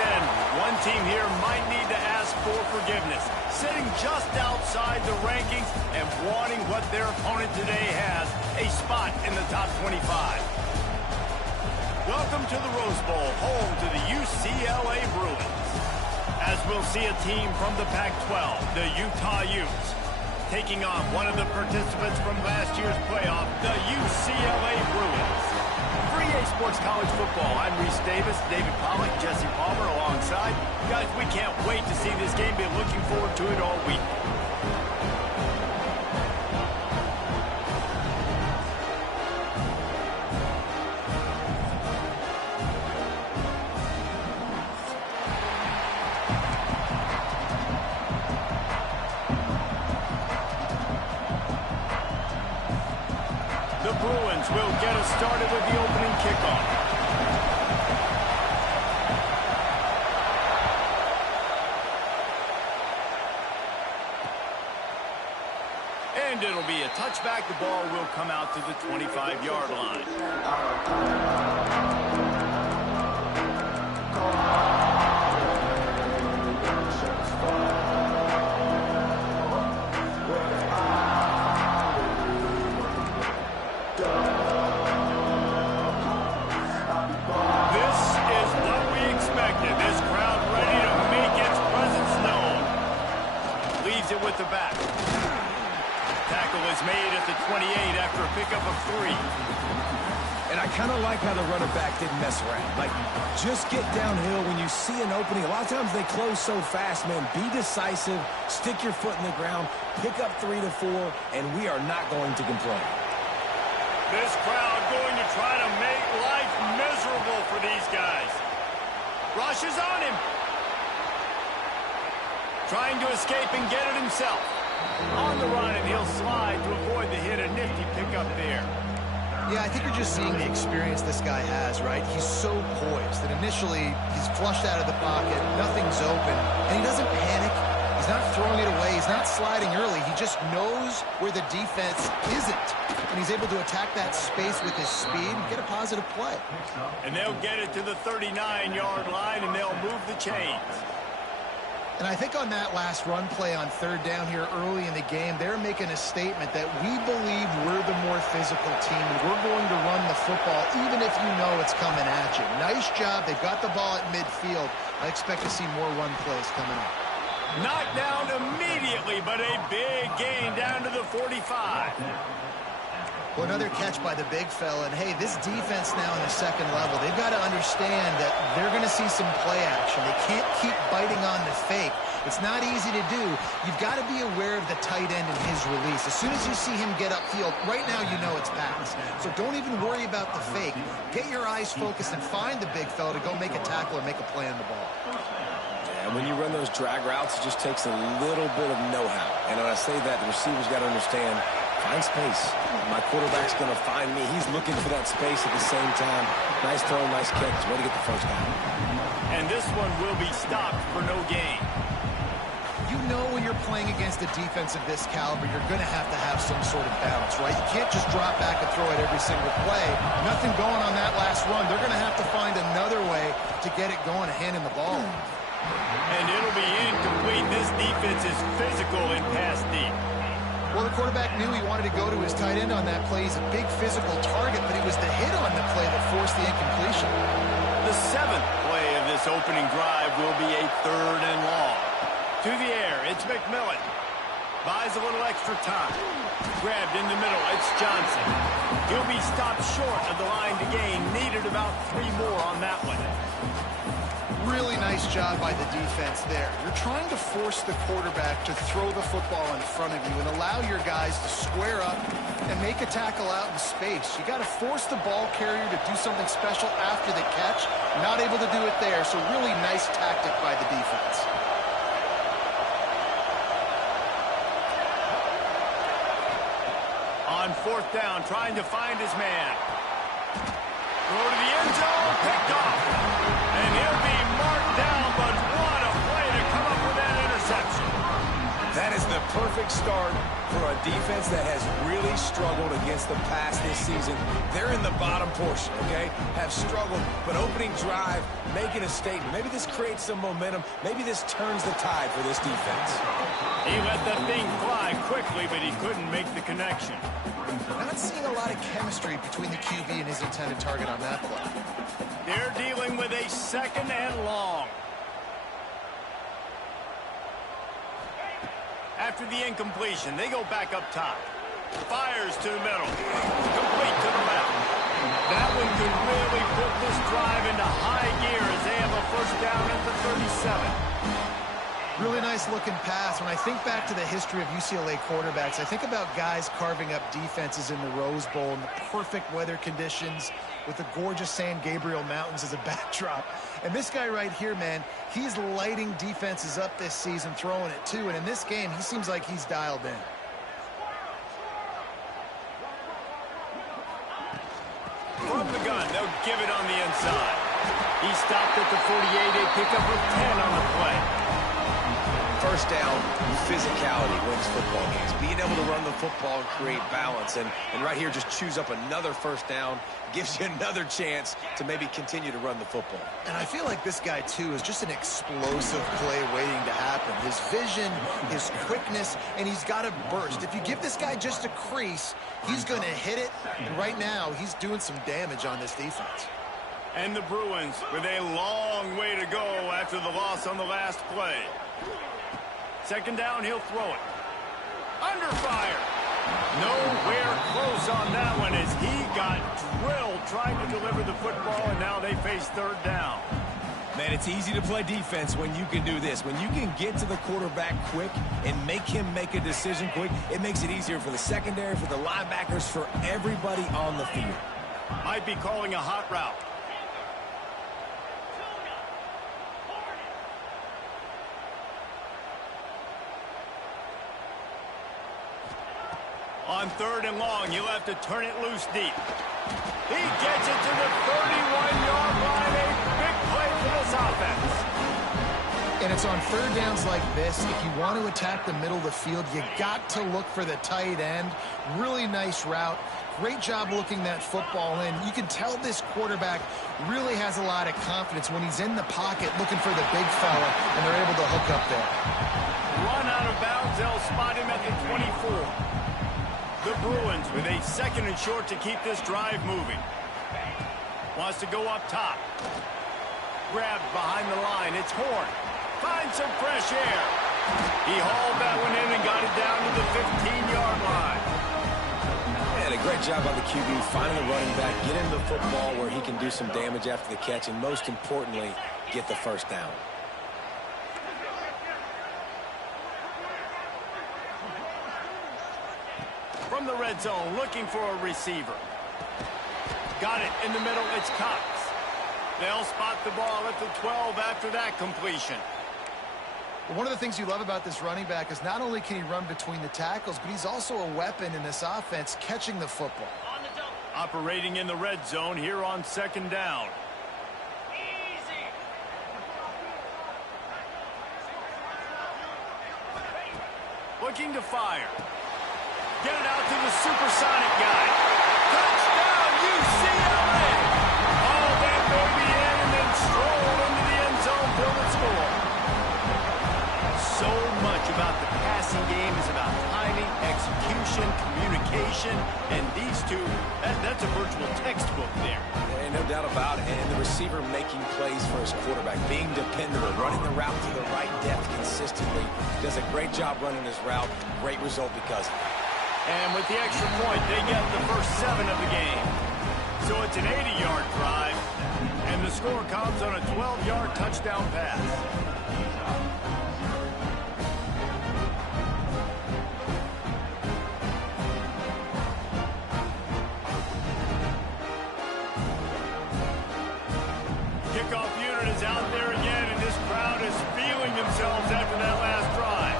in. One team here might need to ask for forgiveness, sitting just outside the rankings and wanting what their opponent today has, a spot in the top 25. Welcome to the Rose Bowl, home to the UCLA Bruins. As we'll see a team from the Pac-12, the Utah Utes, taking on one of the participants from last year's playoff, the UCLA Bruins. 3A Sports College Football. I'm Reese Davis, David Pollack, Jesse Palmer alongside. Guys, we can't wait to see this game. Been looking forward to it all week. The Bruins will get us started with the opening kickoff. And it'll be a touchback. The ball will come out to the 25-yard line. With the back. Tackle is made at the 28 after a pickup of 3. And I kind of like how the running back didn't mess around. Like, just get downhill when you see an opening. A lot of times they close so fast, man. Be decisive, stick your foot in the ground, pick up 3 to 4, and we are not going to complain. This crowd going to try to make life miserable for these guys. Rush is on him. Trying to escape and get it himself. On the run, and he'll slide to avoid the hit. A nifty pickup there. Yeah, I think you're just seeing the experience this guy has, right? He's so poised that initially he's flushed out of the pocket, nothing's open, and he doesn't panic. He's not throwing it away. He's not sliding early. He just knows where the defense isn't, and he's able to attack that space with his speed and get a positive play. And they'll get it to the 39-yard line, and they'll move the chains. And I think on that last run play on third down here early in the game, they're making a statement that we believe we're the more physical team, and we're going to run the football even if you know it's coming at you. Nice job. They've got the ball at midfield. I expect to see more run plays coming up. Knocked down immediately, but a big gain down to the 45. Well, another catch by the big fella. And, hey, this defense now in the second level, they've got to understand that they're going to see some play action. They can't keep biting on the fake. It's not easy to do. You've got to be aware of the tight end and his release. As soon as you see him get upfield, right now you know it's pass. So don't even worry about the fake. Get your eyes focused and find the big fella to go make a tackle or make a play on the ball. And when you run those drag routes, it just takes a little bit of know-how. And when I say that, the receivers got to understand, find space. My quarterback's going to find me. He's looking for that space at the same time. Nice throw, nice catch. Way to get the first down. And this one will be stopped for no gain. You know when you're playing against a defense of this caliber, you're going to have some sort of balance, right? You can't just drop back and throw it every single play. Nothing going on that last run. They're going to have to find another way to get it going and hand in the ball. And it'll be incomplete. This defense is physical in pass deep. Well, the quarterback knew he wanted to go to his tight end on that play. He's a big physical target, but it was the hit on the play that forced the incompletion. The 7th play of this opening drive will be a 3rd and long. To the air, it's McMillan. Buys a little extra time. Grabbed in the middle, it's Johnson. He'll be stopped short of the line to gain. Needed about 3 more on that one. Really nice job by the defense there. You're trying to force the quarterback to throw the football in front of you and allow your guys to square up and make a tackle out in space. You got to force the ball carrier to do something special after the catch. Not able to do it there, so really nice tactic by the defense. On 4th down, trying to find his man. Throw to the end zone, picked off. And he'll be marked down, but what a play to come up with that interception. That is the perfect start for a defense that has really struggled against the pass this season. They're in the bottom portion, okay? Have struggled, but opening drive, making a statement. Maybe this creates some momentum. Maybe this turns the tide for this defense. He let that thing fly quickly, but he couldn't make the connection. Not seeing a lot of chemistry between the QB and his intended target on that play. They're dealing with a 2nd and long. After the incompletion, they go back up top. Fires to the middle. Complete to the left. That one could really put this drive into high gear as they have a 1st down at the 37. Really nice looking pass. When I think back to the history of UCLA quarterbacks, I think about guys carving up defenses in the Rose Bowl in the perfect weather conditions with the gorgeous San Gabriel Mountains as a backdrop. And this guy right here, man, he's lighting defenses up this season, throwing it too. And in this game, he seems like he's dialed in. From the gun, they'll give it on the inside. He stopped at the 48, a pickup of 10 on the play. 1st down, physicality wins football games. Being able to run the football and create balance. And right here, just choose up another 1st down. Gives you another chance to maybe continue to run the football. And I feel like this guy, too, is just an explosive play waiting to happen. His vision, his quickness, and he's got a burst. If you give this guy just a crease, he's going to hit it. And right now, he's doing some damage on this defense. And the Bruins with a long way to go after the loss on the last play. 2nd down, he'll throw it. Under fire. Nowhere close on that one as he got drilled trying to deliver the football, and now they face 3rd down. Man, it's easy to play defense when you can do this. When you can get to the quarterback quick and make him make a decision quick, it makes it easier for the secondary, for the linebackers, for everybody on the field. Might be calling a hot route. On 3rd and long, he'll have to turn it loose deep. He gets it to the 31-yard line. A big play for this offense. And it's on 3rd downs like this. If you want to attack the middle of the field, you got to look for the tight end. Really nice route. Great job looking that football in. You can tell this quarterback really has a lot of confidence when he's in the pocket looking for the big fella, and they're able to hook up there. Run out of bounds. They'll spot him at the 24. The Bruins with a 2nd and short to keep this drive moving. Wants to go up top. Grabbed behind the line. It's Horn. Finds some fresh air. He hauled that one in and got it down to the 15-yard line. And a great job by the QB finding the running back, get him the football where he can do some damage after the catch, and most importantly, get the 1st down. From the red zone, looking for a receiver. Got it in the middle. It's Cox. They'll spot the ball at the 12 after that completion. Well, one of the things you love about this running back is not only can he run between the tackles, but he's also a weapon in this offense, catching the football. Operating in the red zone here on 2nd down. Looking to fire. Get it out to the supersonic guy. Touchdown, UCLA! Haul that baby in and then stroll into the end zone for the score. So much about the passing game is about timing, execution, communication, and these two, that's a virtual textbook there. And no doubt about it. And the receiver making plays for his quarterback, being dependable, running the route to the right depth consistently. Does a great job running his route. Great result because of it. And with the extra point, they get the first 7 of the game. So it's an 80-yard drive, and the score comes on a 12-yard touchdown pass. Kickoff unit is out there again, and this crowd is feeling themselves after that last drive.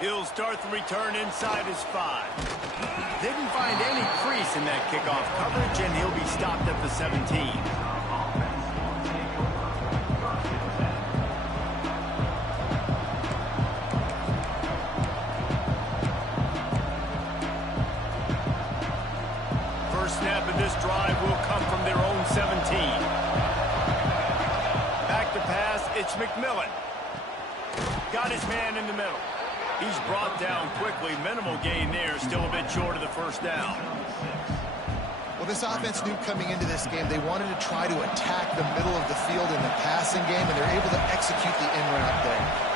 He'll start the return inside his 5. Didn't find any crease in that kickoff coverage, and he'll be stopped at the 17. first snap of this drive will come from their own 17. Back to pass, it's McMillan. Got his man in the middle. He's brought down quickly. Minimal gain there, still a bit short of the first down. Well, this offense knew coming into this game they wanted to try to attack the middle of the field in the passing game, and they're able to execute the in route there.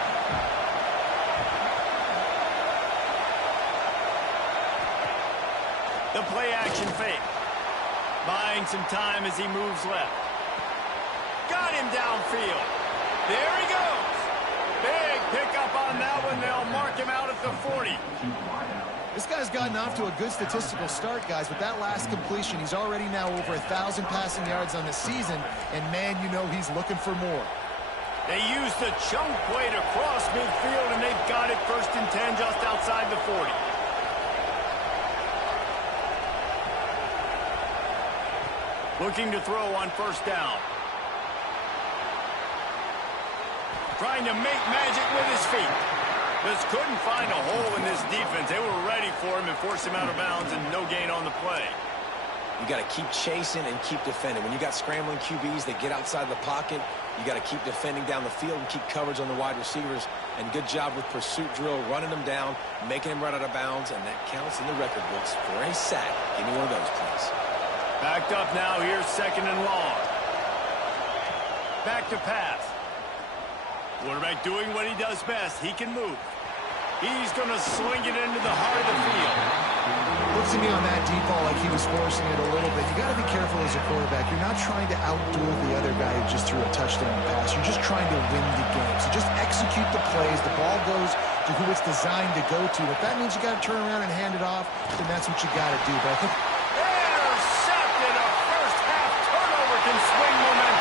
The play action fake. Buying some time as he moves left. Got him downfield. There he goes. Big pickup on that one. They'll mark him out at the 40. This guy's gotten off to a good statistical start, guys. With that last completion, he's already now over 1,000 passing yards on the season, and man, you know he's looking for more. They use the chunk play to cross midfield, and they've got it 1st and 10 just outside the 40. Looking to throw on 1st down. Trying to make magic with his feet. Just couldn't find a hole in this defense. They were ready for him and forced him out of bounds, and no gain on the play. You got to keep chasing and keep defending. When you got scrambling QBs that get outside the pocket, you got to keep defending down the field and keep coverage on the wide receivers. And good job with pursuit drill, running them down, making them run out of bounds, and that counts in the record books for a sack. Give me one of those, please. Backed up now. Here's 2nd and long. Back to pass. Quarterback doing what he does best. He can move. He's going to swing it into the heart of the field. Looks to me on that deep ball like he was forcing it a little bit. You got to be careful as a quarterback. You're not trying to outduel the other guy who just threw a touchdown pass. You're just trying to win the game. So just execute the plays. The ball goes to who it's designed to go to. If that means you got to turn around and hand it off, then that's what you got to do. But I think intercepted. A first half turnover can swing momentum.